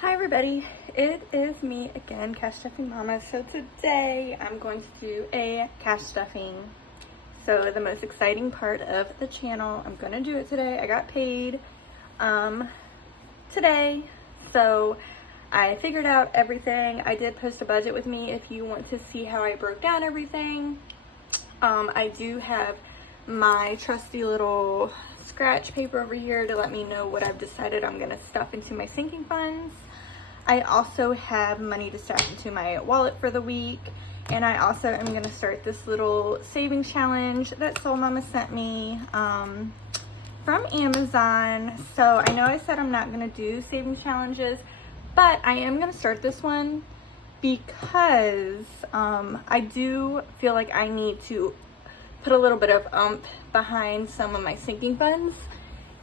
Hi everybody, it is me again, Cash Stuffing Mama. So today I'm going to do a cash stuffing. So the most exciting part of the channel, I'm going to do it today. I got paid today, so I figured out everything. I did post a budget with me if you want to see how I broke down everything. I do have my trusty little scratch paper over here to let me know what I've decided I'm going to stuff into my sinking funds. I also have money to stack into my wallet for the week, and I also am going to start this little savings challenge that Soul Mama sent me from Amazon. So I know I said I'm not going to do savings challenges, but I am going to start this one because I do feel like I need to put a little bit of behind some of my sinking funds.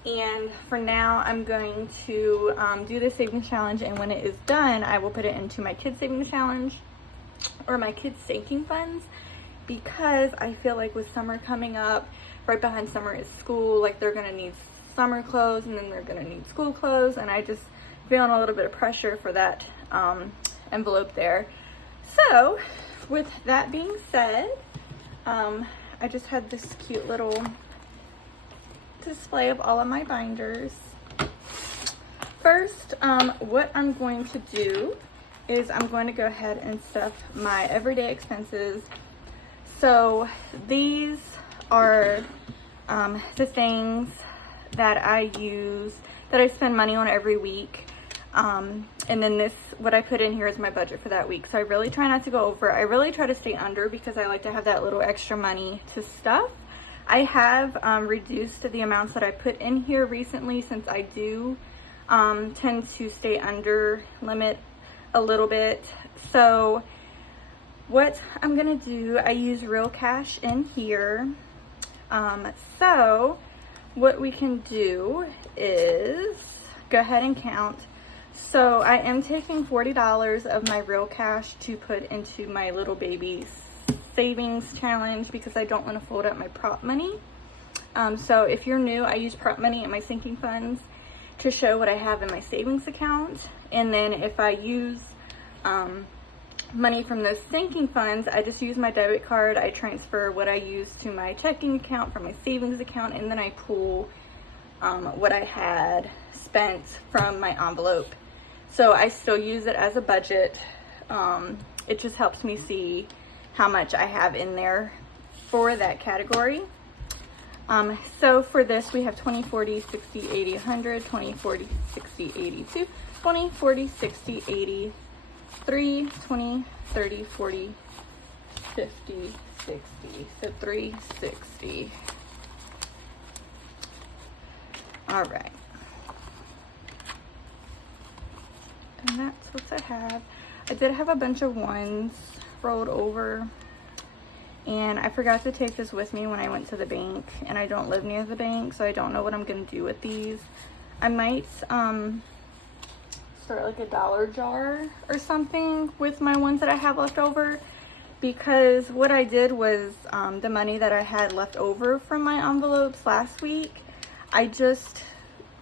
And for now, I'm going to do the savings challenge, and when it is done, I will put it into my kids savings challenge or my kids sinking funds, because I feel like with summer coming up, right behind summer is school. Like, they're going to need summer clothes and then they're going to need school clothes, and I just feeling a little bit of pressure for that envelope there. So with that being said, I just had this cute little display of all of my binders. First, what I'm going to do is I'm going to go ahead and stuff my everyday expenses. So these are the things that I use, that I spend money on every week. And then this, what I put in here is my budget for that week. So I really try not to go over. I really try to stay under, because I like to have that little extra money to stuff. I have reduced the amounts that I put in here recently, since I do tend to stay under limit a little bit. So what I'm gonna do, I use real cash in here. So what we can do is go ahead and count. So I am taking $40 of my real cash to put into my little baby's savings challenge, because I don't want to fold up my prop money. So if you're new, I use prop money in my sinking funds to show what I have in my savings account. And then if I use money from those sinking funds, I just use my debit card. I transfer what I use to my checking account from my savings account, and then I pull what I had spent from my envelope. So I still use it as a budget. It just helps me see how much I have in there for that category. So for this, we have 20, 40, 60, 80, 100, 20, 40, 60, 82, 20, 40, 60, 80, 3, 20, 30, 40, 50, 60. So 360. All right. And that's what I have. I did have a bunch of ones rolled over, and I forgot to take this with me when I went to the bank, and I don't live near the bank, so I don't know what I'm gonna do with these. I might start like a dollar jar or something with my ones that I have left over, because what I did was the money that I had left over from my envelopes last week, I just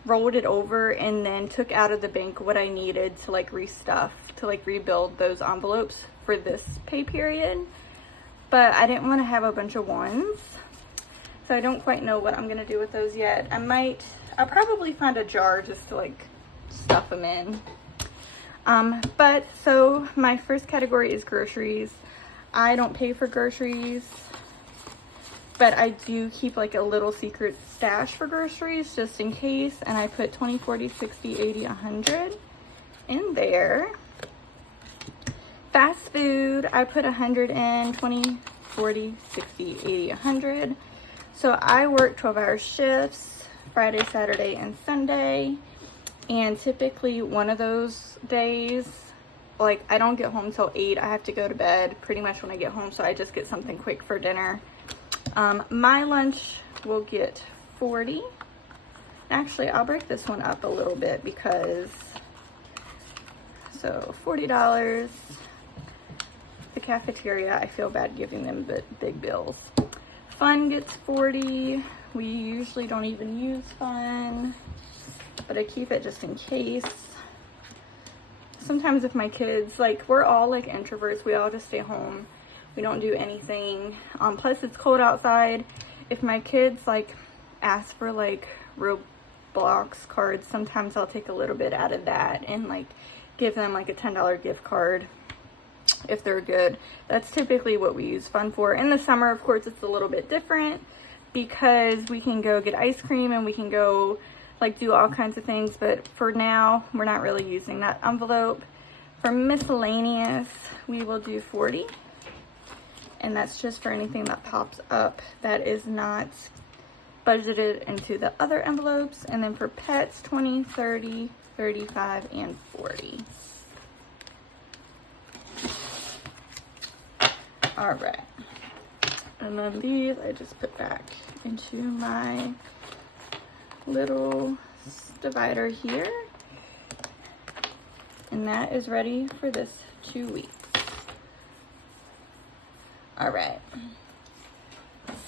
rolled it over and then took out of the bank what I needed to like restuff, to like rebuild those envelopes for this pay period. But I didn't want to have a bunch of ones, so I don't quite know what I'm gonna do with those yet. I'll probably find a jar just to like stuff them in. But so my first category is groceries. I don't pay for groceries, but I do keep like a little secret stash for groceries just in case, and I put 20, 40, 60, 80, 100 in there. Fast food, I put 100 in, 20, 40, 60, 80, 100. So I work 12-hour shifts, Friday, Saturday, and Sunday. And typically one of those days, like, I don't get home till 8. I have to go to bed pretty much when I get home, so I just get something quick for dinner. My lunch will get 40. Actually, I'll break this one up a little bit, because, so $40. The cafeteria, I feel bad giving them the big bills. Fun gets 40. We usually don't even use fun, but I keep it just in case. sometimes if my kids, like, we're all like introverts, we all just stay home, we don't do anything. Plus it's cold outside. If my kids like ask for like Roblox cards, sometimes I'll take a little bit out of that and like give them like a $10 gift card if they're good. That's typically what we use fun for. In the summer, of course, it's a little bit different because we can go get ice cream and we can go like do all kinds of things, but for now we're not really using that envelope. For miscellaneous, we will do 40, and that's just for anything that pops up that is not budgeted into the other envelopes. And then for pets, 20, 30, 35, and 40. All right, and then these I just put back into my little divider here, and that is ready for this 2 weeks. All right,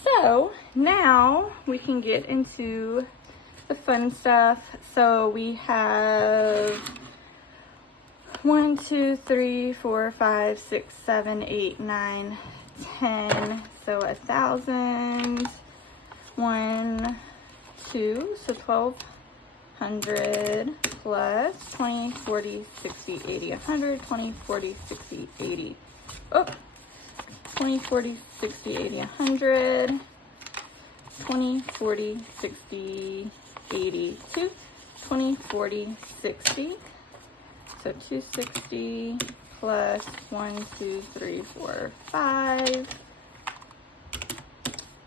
so now we can get into the fun stuff. So we have 1, 2, 3, 4, 5, 6, 7, 8, 9, 10. So 1,000. 1, 2, so 1,200 plus 20, 40, 60, 80, 100, 20, 40, 60, 80. Oh, 20, 40, 60, 80, 100, 20, 40, 60, 80, 2, 20, 40, 60. So 260 plus 1, 2, 3, 4, 5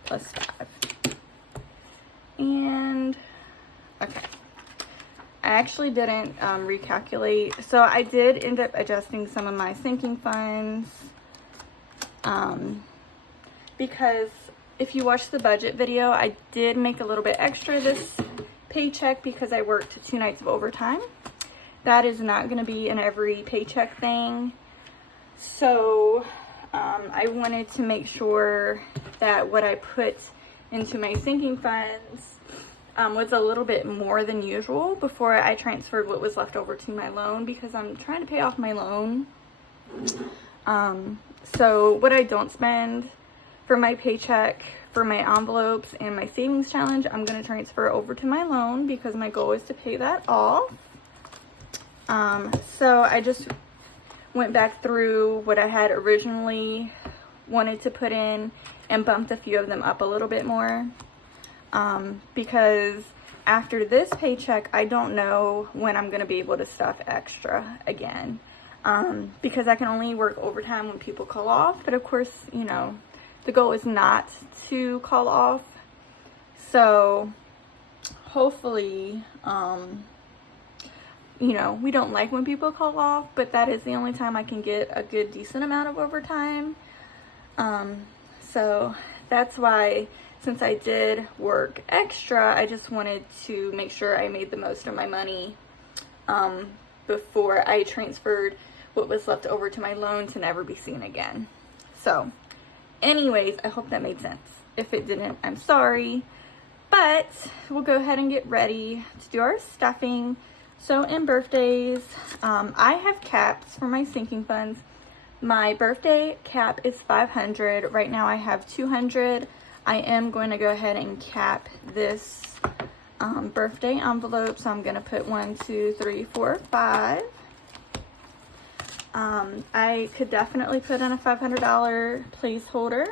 plus 5. And okay, I actually didn't recalculate. So I did end up adjusting some of my sinking funds because if you watch the budget video, I did make a little bit extra this paycheck because I worked 2 nights of overtime. That is not going to be in every paycheck thing. So I wanted to make sure that what I put into my sinking funds was a little bit more than usual before I transferred what was left over to my loan, because I'm trying to pay off my loan. So what I don't spend for my paycheck, for my envelopes and my savings challenge, I'm going to transfer over to my loan because my goal is to pay that off. So I just went back through what I had originally wanted to put in and bumped a few of them up a little bit more, because after this paycheck, I don't know when I'm going to be able to stuff extra again, because I can only work overtime when people call off. But of course, you know, the goal is not to call off. So hopefully, you know, we don't like when people call off, but that is the only time I can get a good decent amount of overtime. So that's why, since I did work extra, I just wanted to make sure I made the most of my money before I transferred what was left over to my loan to never be seen again. So anyways, I hope that made sense. If it didn't, I'm sorry. But we'll go ahead and get ready to do our stuffing. So in birthdays, I have caps for my sinking funds. My birthday cap is 500. Right now I have 200. I am going to go ahead and cap this birthday envelope. So I'm going to put 1, 2, 3, 4, 5. I could definitely put in a $500 placeholder,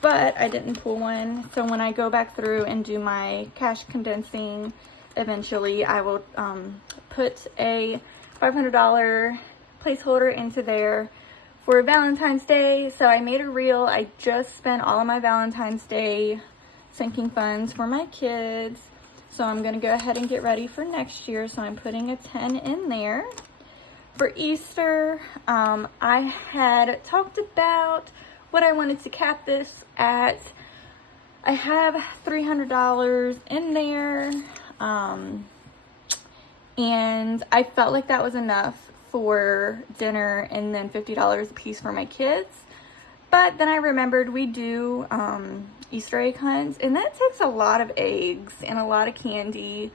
but I didn't pull one. So when I go back through and do my cash condensing, eventually I will put a $500 placeholder into there for Valentine's Day. So I made a reel. I just spent all of my Valentine's Day sinking funds for my kids. So I'm going to go ahead and get ready for next year. So I'm putting a 10 in there. For Easter, I had talked about what I wanted to cap this at. I have $300 in there. And I felt like that was enough for dinner and then $50 a piece for my kids. But then I remembered we do Easter egg hunts, and that takes a lot of eggs and a lot of candy.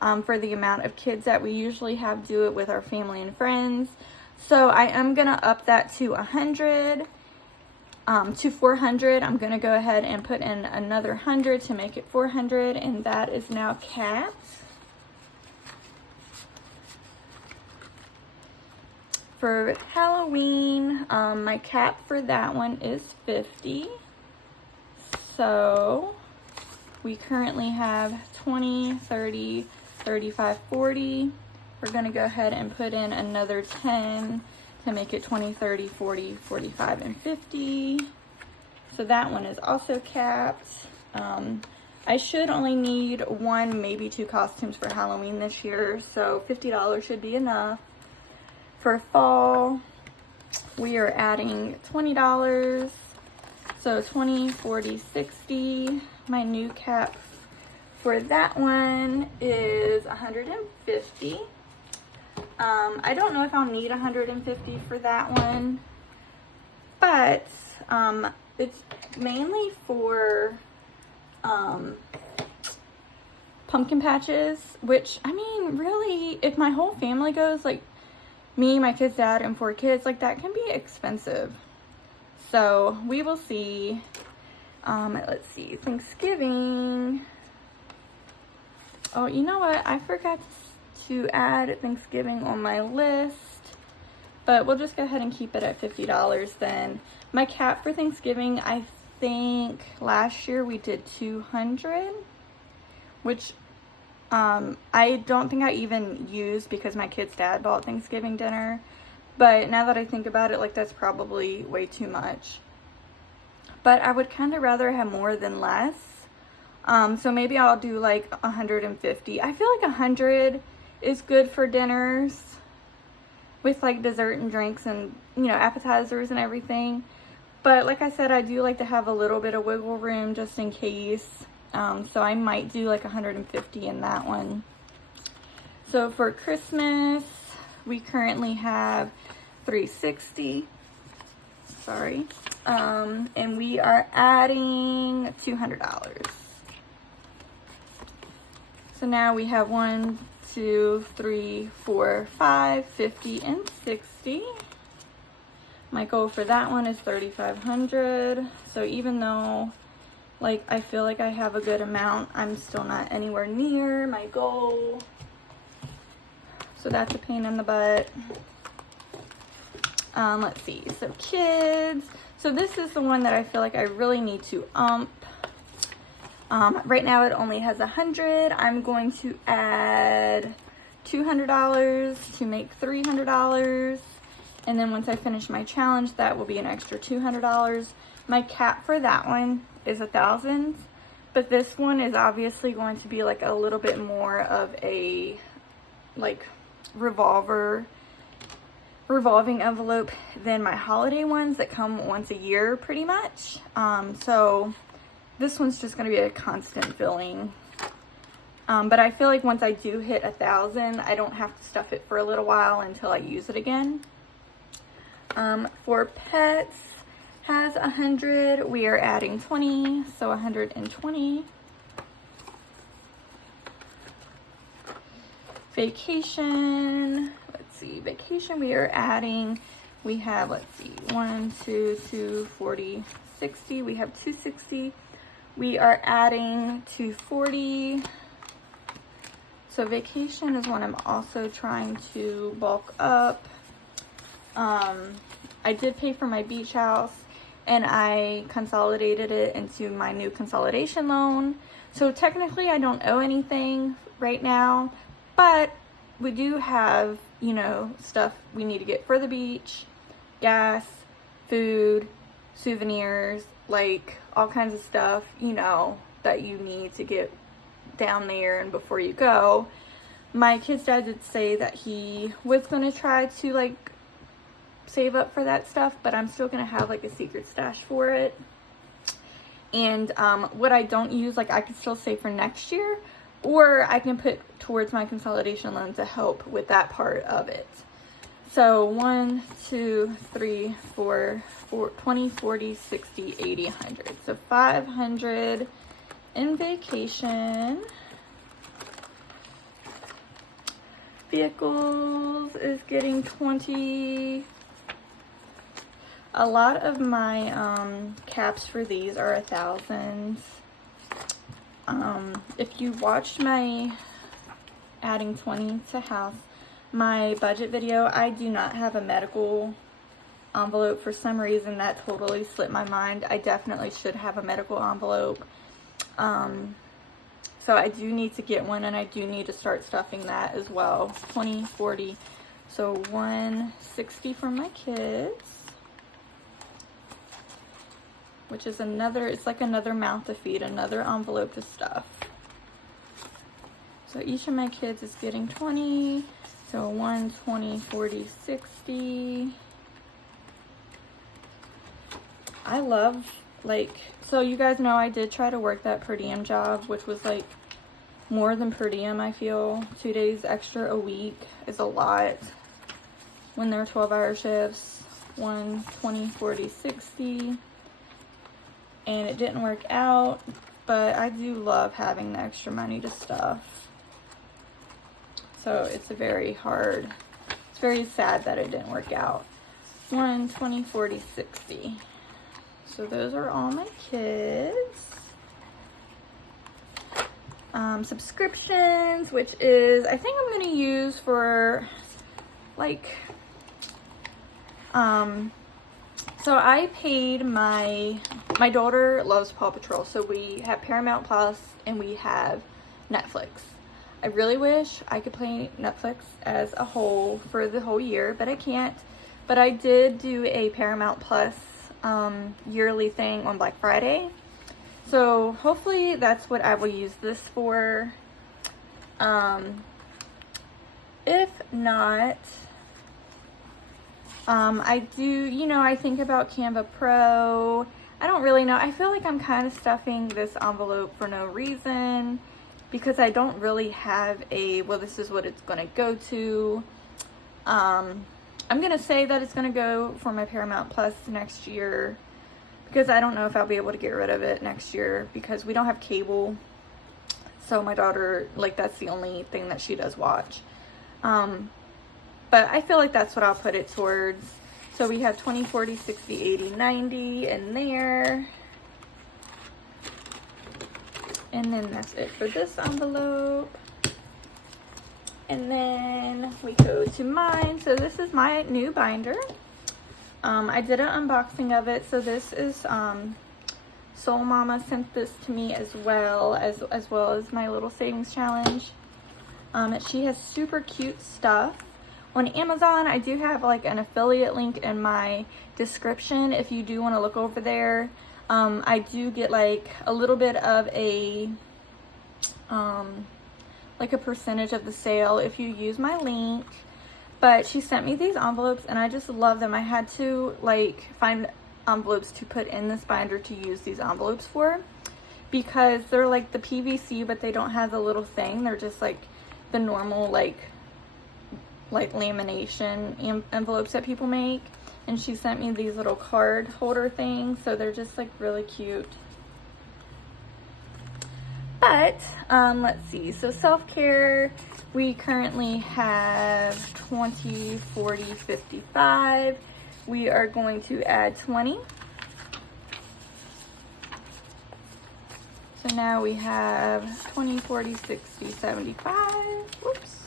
for the amount of kids that we usually have do it with our family and friends. So I am going to up that to 100, to 400. I'm going to go ahead and put in another 100 to make it 400, and that is now capped. For Halloween, my cap for that one is 50. So we currently have 20, 30, 35, 40. We're going to go ahead and put in another 10 to make it 20, 30, 40, 45, and 50. So that one is also capped. I should only need 1, maybe 2 costumes for Halloween this year, so $50 should be enough. For fall, we are adding $20. So 20, 40, 60. My new cap for that one is 150. I don't know if I'll need 150 for that one, but it's mainly for pumpkin patches, which, I mean, really, if my whole family goes, like me, my kid's dad, and 4 kids, like, that can be expensive. So we will see. Let's see, Thanksgiving. Oh, you know what? I forgot to add Thanksgiving on my list, but we'll just go ahead and keep it at $50 then. My cap for Thanksgiving, I think last year we did 200, which I don't think I even used because my kid's dad bought Thanksgiving dinner. But now that I think about it, like, that's probably way too much. But I would kind of rather have more than less. So maybe I'll do like 150. I feel like 100 is good for dinners with like dessert and drinks and, you know, appetizers and everything. But like I said, I do like to have a little bit of wiggle room just in case. So I might do like 150 in that one. So for Christmas, we currently have 360. Sorry. And we are adding $200. So now we have 1, 2, 3, 4, 5, 50, and 60. My goal for that one is 3,500. So even though, like, I feel like I have a good amount, I'm still not anywhere near my goal. So that's a pain in the butt. Let's see. So kids. So this is the one that I feel like I really need to ump. Right now it only has 100. I'm going to add $200 to make $300. And then once I finish my challenge, that will be an extra $200. My cap for that one is 1,000. But this one is obviously going to be like a little bit more of a like revolving envelope than my holiday ones that come once a year pretty much. So this one's just going to be a constant filling. But I feel like once I do hit 1,000, I don't have to stuff it for a little while until I use it again. For pets, has 100. We are adding 20, so 120. Vacation, let's see, vacation we are adding, we have, let's see, 1, 2, 2, 40, 60, we have 260, we are adding 240, so vacation is one I'm also trying to bulk up. I did pay for my beach house, and I consolidated it into my new consolidation loan, so technically I don't owe anything right now. But we do have, you know, stuff we need to get for the beach, gas, food, souvenirs, like all kinds of stuff, you know, that you need to get down there and before you go. My kid's dad did say that he was going to try to like save up for that stuff, but I'm still going to have like a secret stash for it. And what I don't use, like I could still save for next year, or I can put towards my consolidation loan to help with that part of it. So 1, 2, 3, 4, 20, 40, 60, 80, 100. So 500 in vacation. Vehicles is getting 20. A lot of my caps for these are 1,000. If you watched my adding 20 to house, my budget video, I do not have a medical envelope. For some reason that totally slipped my mind. I definitely should have a medical envelope. So I do need to get one, and I do need to start stuffing that as well. 20, 40, so 160 for my kids, which is another, it's like another mouth to feed, another envelope to stuff. So each of my kids is getting 20, so 1, 20, 40, 60. I love, like, so you guys know I did try to work that per diem job, which was like more than per diem, I feel. 2 days extra a week is a lot when they're 12-hour shifts. 1, 20, 40, 60. And it didn't work out, but I do love having the extra money to stuff. So it's very sad that it didn't work out. 1, 20, 40, 60. So those are all my kids. Subscriptions, which is, I think I'm going to use for, like, so I paid my daughter loves Paw Patrol, so we have Paramount Plus and we have Netflix. I really wish I could play Netflix as a whole for the whole year, but I can't. But I did do a Paramount Plus yearly thing on Black Friday. So hopefully that's what I will use this for. If not, I do, you know, I think about Canva Pro. I don't really know. I feel like I'm kind of stuffing this envelope for no reason because I don't really have a, well, this is what it's going to go to. I'm going to say that it's going to go for my Paramount Plus next year because I don't know if I'll be able to get rid of it next year because we don't have cable. So my daughter, like, that's the only thing that she does watch. But I feel like that's what I'll put it towards. So we have 20, 40, 60, 80, 90 in there. And then that's it for this envelope. And then we go to mine. So this is my new binder. I did an unboxing of it. So this is, Soul Mama sent this to me as well as my little savings challenge. She has super cute stuff. On Amazon, I do have like an affiliate link in my description if you do want to look over there. I do get like a little bit of a, like a percentage of the sale if you use my link. But she sent me these envelopes and I just love them. I had to like find envelopes to put in this binder to use these envelopes for because they're like the PVC, but they don't have the little thing. They're just like the normal like lamination envelopes that people make. And she sent me these little card holder things, so they're just like really cute. But let's see, so self-care, we currently have 20, 40, 55. We are going to add 20. So now we have 20, 40, 60, 75. Whoops.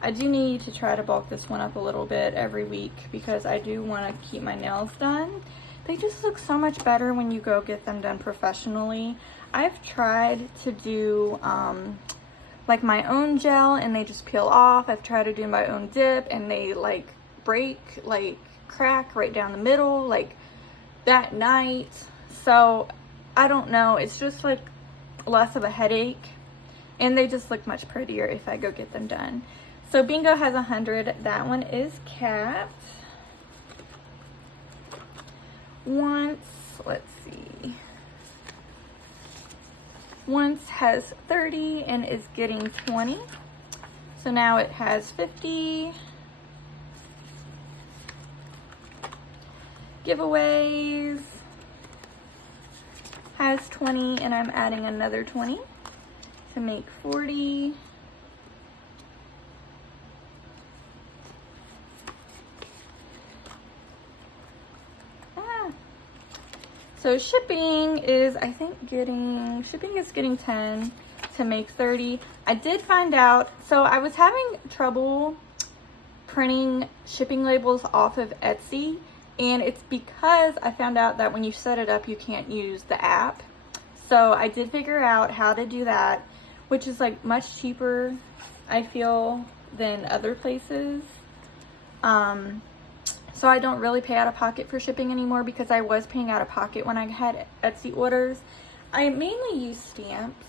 I do need to try to bulk this one up a little bit every week because I do want to keep my nails done. They just look so much better when you go get them done professionally. I've tried to do like my own gel and they just peel off. I've tried to do my own dip and they like break, like crack right down the middle, like that night. So I don't know, it's just like less of a headache and they just look much prettier if I go get them done. So Bingo has 100. That one is capped. Once, let's see. Once has 30 and is getting 20. So now it has 50. Giveaways has 20 and I'm adding another 20 to make 40. So shipping is, I think shipping is getting 10 to make 30. I did find out, so I was having trouble printing shipping labels off of Etsy, and it's because I found out that when you set it up, you can't use the app. So I did figure out how to do that, which is like much cheaper, I feel, than other places. So I don't really pay out of pocket for shipping anymore, because I was paying out of pocket when I had Etsy orders. I mainly use stamps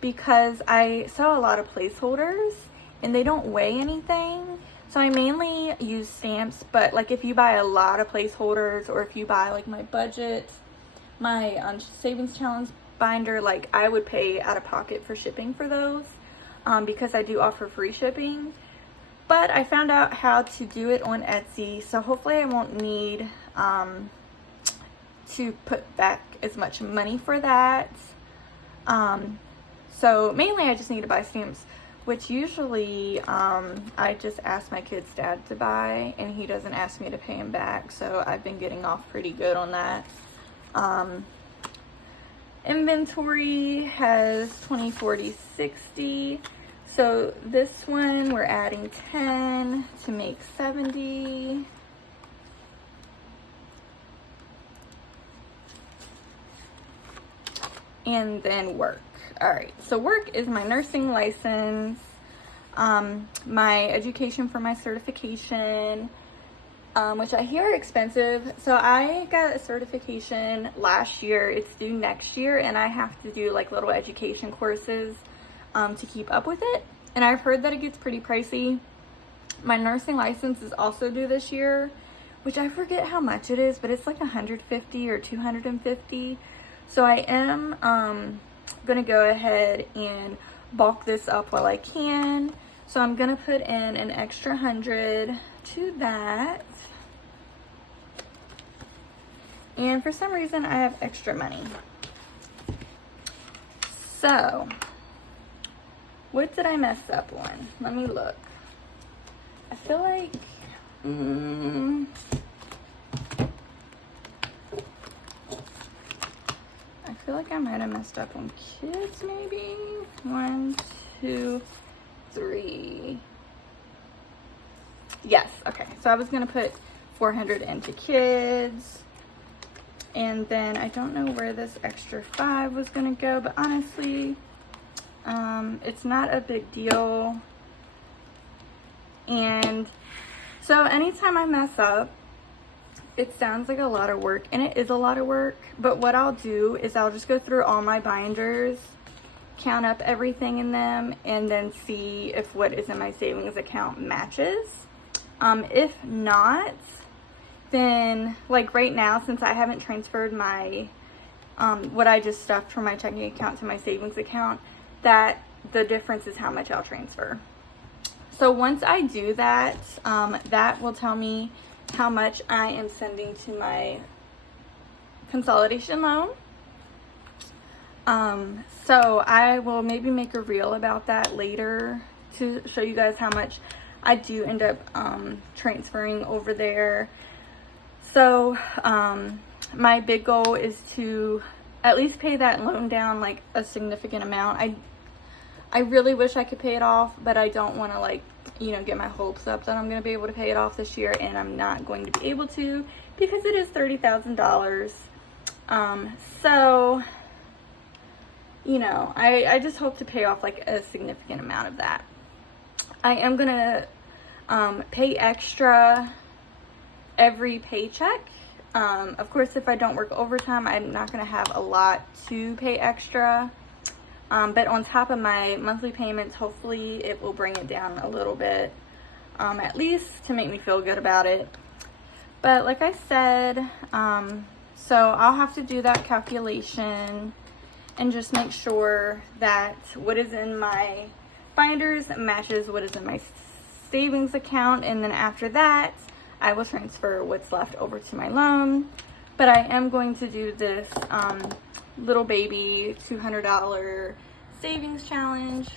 because I sell a lot of placeholders and they don't weigh anything. So I mainly use stamps, but like if you buy a lot of placeholders, or if you buy like my budget, my savings challenge binder, like I would pay out of pocket for shipping for those, because I do offer free shipping. But I found out how to do it on Etsy, so hopefully I won't need to put back as much money for that. So mainly I just need to buy stamps, which usually I just ask my kid's dad to buy, and he doesn't ask me to pay him back, so I've been getting off pretty good on that. Inventory has 20, 40, 60. So this one we're adding 10 to make 70. And then work. All right, so work is my nursing license, my education for my certification, which I hear are expensive. So I got a certification last year. It's due next year, and I have to do like little education courses to keep up with it. And I've heard that it gets pretty pricey. My nursing license is also due this year, which I forget how much it is, but it's like $150 or $250. So I am gonna go ahead and bulk this up while I can. So I'm gonna put in an extra 100 to that. And for some reason I have extra money. So what did I mess up on? Let me look. I feel like I might have messed up on kids, maybe. 1, 2, 3. Yes, okay. So I was gonna put 400 into kids. And then I don't know where this extra 5 was gonna go, but honestly, it's not a big deal. And so anytime I mess up, it sounds like a lot of work, and it is a lot of work, but what I'll do is I'll just go through all my binders, count up everything in them, and then see if what is in my savings account matches. If not, then like right now, since I haven't transferred my what I just stuffed from my checking account to my savings account, that the difference is how much I'll transfer. So once I do that, that will tell me how much I am sending to my consolidation loan. So I will maybe make a reel about that later to show you guys how much I do end up transferring over there. So my big goal is to at least pay that loan down like a significant amount. I really wish I could pay it off, but I don't want to like, you know, get my hopes up that I'm going to be able to pay it off this year, and I'm not going to be able to because it is $30,000. So, you know, I just hope to pay off like a significant amount of that. I am going to pay extra every paycheck. Of course, if I don't work overtime, I'm not going to have a lot to pay extra. But on top of my monthly payments, hopefully it will bring it down a little bit, at least to make me feel good about it. But like I said, so I'll have to do that calculation and just make sure that what is in my binders matches what is in my savings account. And then after that, I will transfer what's left over to my loan. But I am going to do this little baby $200 savings challenge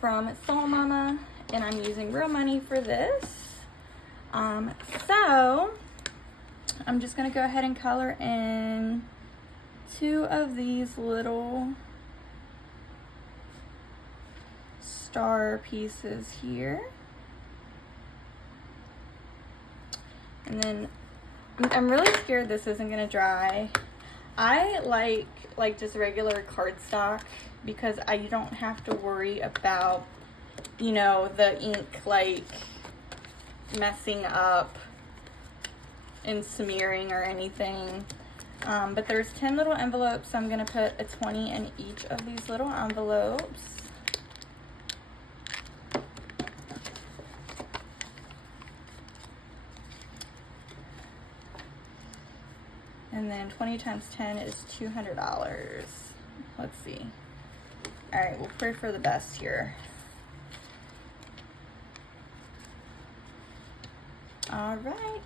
from Soul Mama, and I'm using real money for this. So I'm just going to go ahead and color in 2 of these little star pieces here. And then I'm really scared this isn't going to dry. I like just regular cardstock because you don't have to worry about, you know, the ink like messing up and smearing or anything. But there's 10 little envelopes, so I'm going to put a 20 in each of these little envelopes. And then 20 times 10 is $200. Let's see. All right, we'll pray for the best here. All right.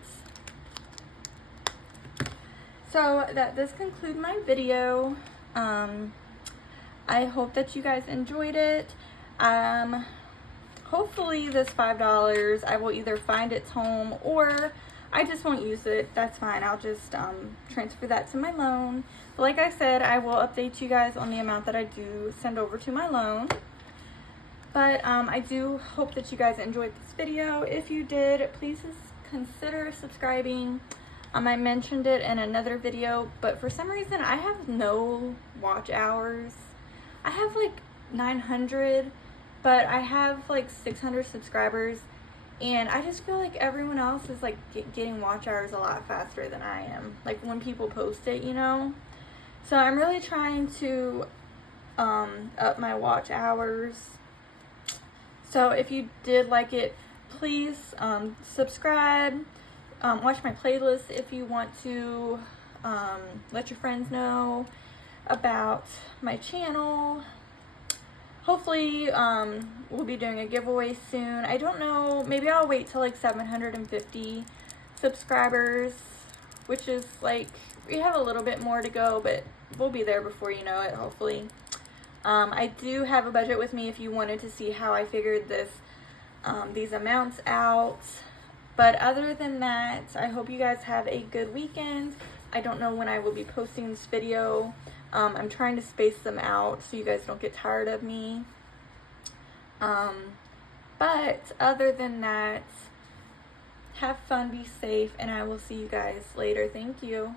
So that does conclude my video. I hope that you guys enjoyed it. Hopefully this $5, I will either find its home or I just won't use it. That's fine. I'll just transfer that to my loan. But like I said, I will update you guys on the amount that I do send over to my loan. But I do hope that you guys enjoyed this video. If you did, please consider subscribing. I mentioned it in another video, but for some reason I have no watch hours. I have like 900, but I have like 600 subscribers. And I just feel like everyone else is like getting watch hours a lot faster than I am. Like when people post it, you know. So I'm really trying to up my watch hours. So if you did like it, please subscribe. Watch my playlist if you want to. Let your friends know about my channel. Hopefully, we'll be doing a giveaway soon. I don't know, maybe I'll wait till like 750 subscribers, which is like, we have a little bit more to go, but we'll be there before you know it, hopefully. I do have a budget with me if you wanted to see how I figured these amounts out. But other than that, I hope you guys have a good weekend. I don't know when I will be posting this video. I'm trying to space them out so you guys don't get tired of me. But other than that, have fun, be safe, and I will see you guys later. Thank you.